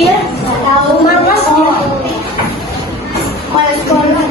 kecil, tahu mama sekolah. Sekolah.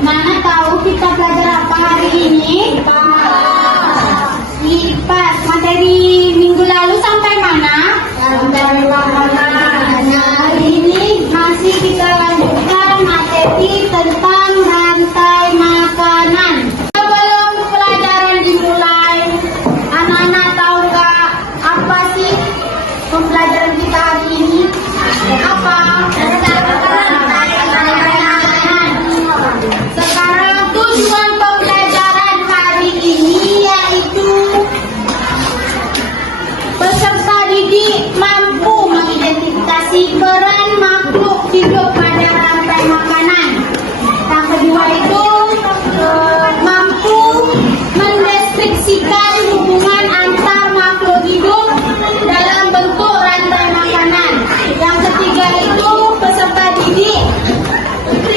Mana tahu kita belajar apa hari ini? Lipat. Materi minggu lalu sampai mana? Sampai makanan. Hari ini masih kita lanjutkan materi tentang rantai makanan. Sebelum pelajaran dimulai, anak-anak tahu nggak apa sih pembelajaran kita hari ini? Apa? Sekarang tujuan pembelajaran hari ini yaitu peserta didik mampu mengidentifikasi peran makhluk hidup pada rantai makanan. Yang kedua itu mampu mendeskripsikan hubungan antar makhluk hidup dalam bentuk rantai makanan. Yang ketiga itu peserta didik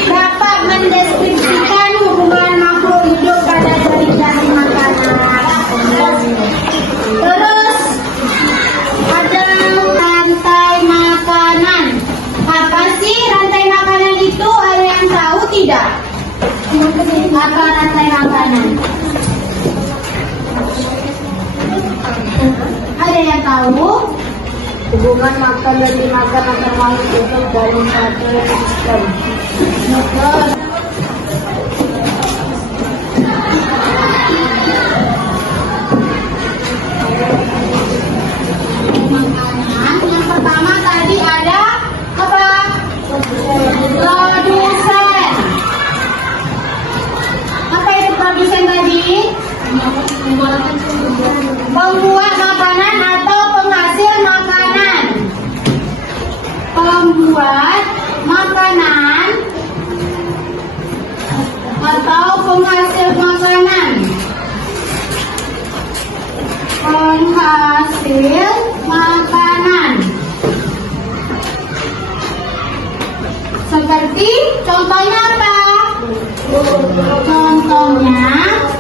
dapat mendeskripsikan hubungan makhluk hidup pada jaring makanan. Terus ada rantai makanan. Apa sih rantai makanan itu? Ada yang tahu tidak? Apa rantai makanan? Ada yang tahu? Hubungan makan dan dimakan antar makhluk hidup dalam satu sistem. Makanan yang pertama tadi ada apa? Produsen. Apa itu produsen tadi? Pembuat makanan atau penghasil makanan. Pembuat makanan atau penghasil makanan. Penghasil makanan. Seperti contohnya apa? Contohnya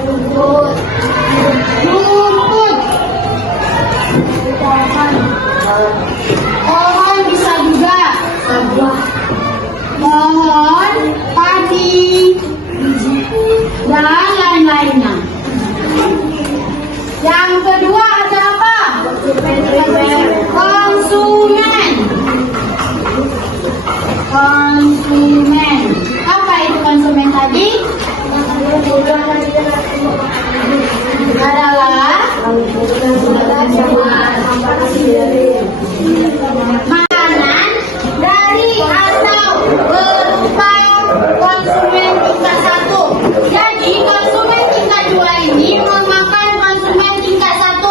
rumput. Pohon bisa juga. Pohon, padi, dan lain-lainnya. Yang kedua ada apa? Konsumen. Konsumen. Apa itu konsumen tadi? Adalah makanan dari atau berupa konsumen tingkat 1. Jadi konsumen tingkat 2 ini memakan konsumen tingkat 1.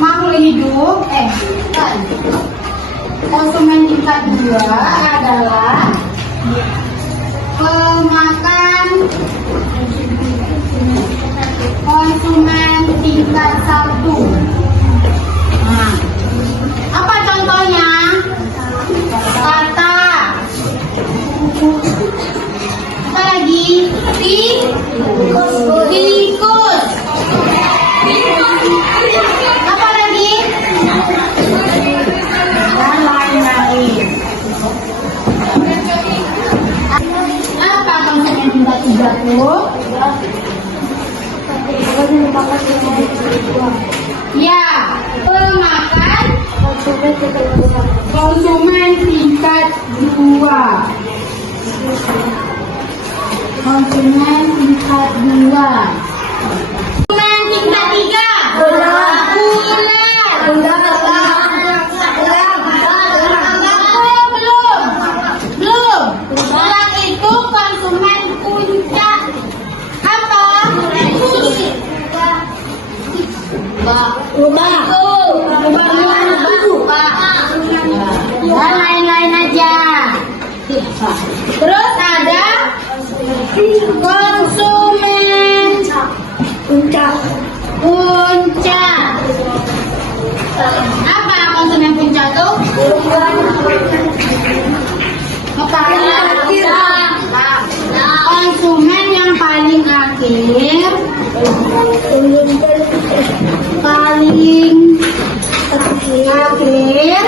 Makhluk hidup, konsumen tingkat 2 adalah pemakan konsumen tingkat 1. Nah, apa contohnya? Kata. Apa lagi? Tikus. Apa lagi? Dan lain-lain. Apa konsumen tingkat 3 itu? Ya, pemakan konsumen tingkat 2. Konsumen tingkat 2. Konsumen tingkat 3. Belum. Ulang itu konsumen puncak. Apa? Dan lain-lain aja. Terus ada konsumen puncak. Apa konsumen puncak? paling akhir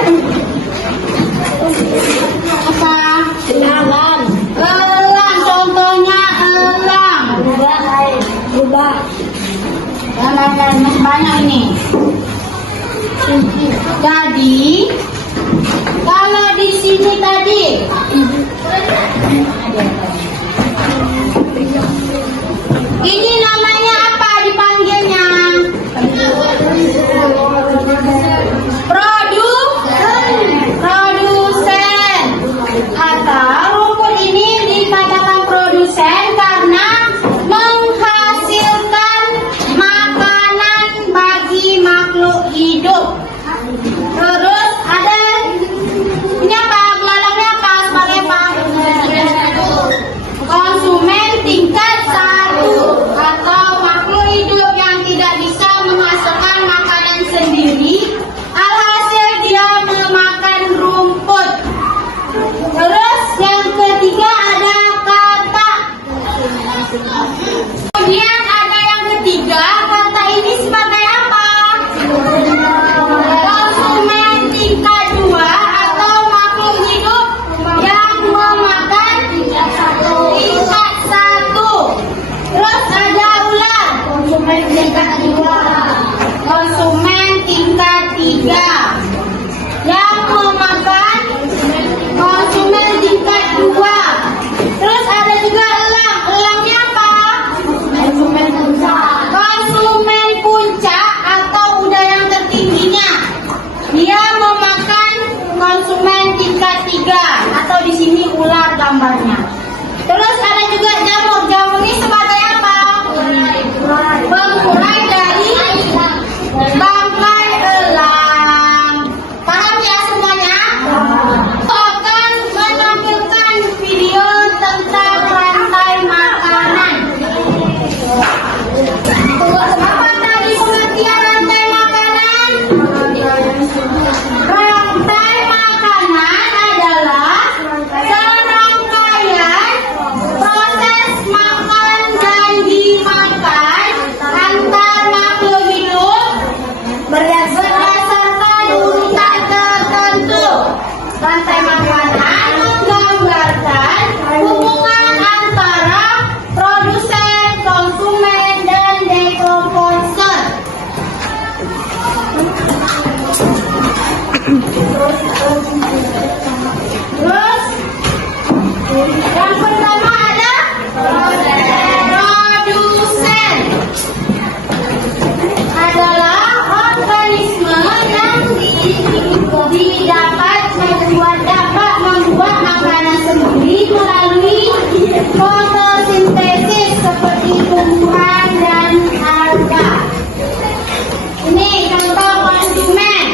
apa? Elang. Elang, contohnya elang. Berubah. Dan banyak ini. Jadi kalau di sini tadi ini namanya apa dipanggilnya? Produsen. Atau rumput ini dikatakan produsen karena menghasilkan makanan bagi makhluk hidup. Terus ada ini apa? Belalangnya apa? Sebagai apa? Konsumen tingkat 1 atau makhluk hidup yang tidak bisa menghasilkan makanan sendiri, alhasil dia memakan rumput. Terus yang ketiga ada kata. Kemudian ada yang ketiga, kata ini sebagai apa? Konsumen tingkat 2 atau makhluk hidup yang memakan tingkat 1. Terus ada ular. Konsumen tingkat 2. Konsumen tingkat 3 yang memakan konsumen tingkat 2. Terus ada juga elang. Elangnya apa? Konsumen puncak. Konsumen puncak atau udah yang tertingginya. Dia memakan konsumen tingkat 3 atau di sini ular gambarnya. Terus ada juga jamur. Jamur ini sebagai apa? Pengurai dari bangkai elang. Paham ya semuanya? Akan menampilkan video tentang rantai makanan. Apa tadi pengertian rantai makanan? Rantai makanan adalah serangkaian proses makan dan dimakan antar makhluk hidup berdasarkan urutan tertentu. Rantai makanan menggambarkan hubungan antara produsen, konsumen, dan decomposer. Terus yang pertama ada produsen. Adalah organisme yang dapat membuat makanan sendiri melalui fotosintesis seperti tumbuhan dan alga. Ini contoh konsumen.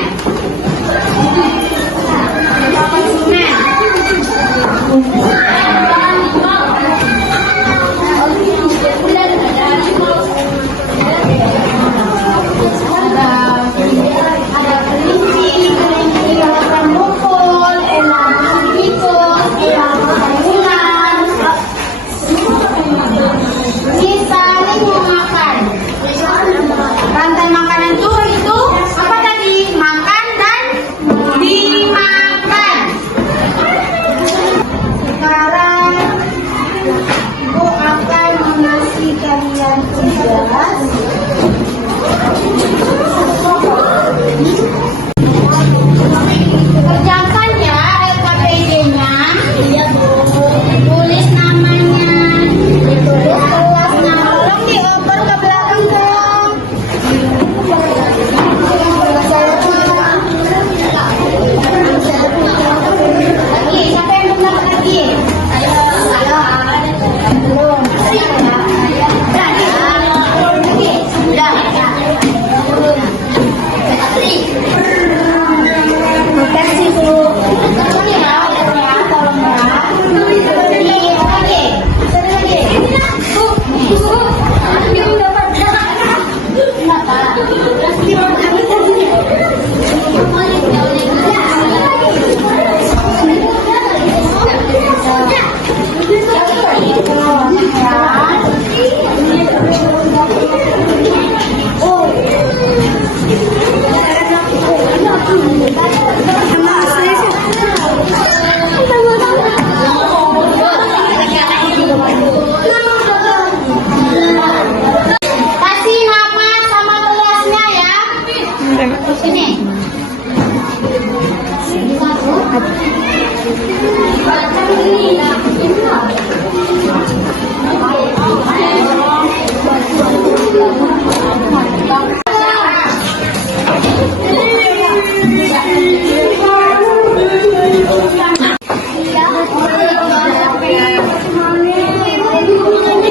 Ada kelinci kalau kamu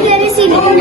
Dari sini.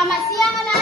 Selamat siang anak-anak.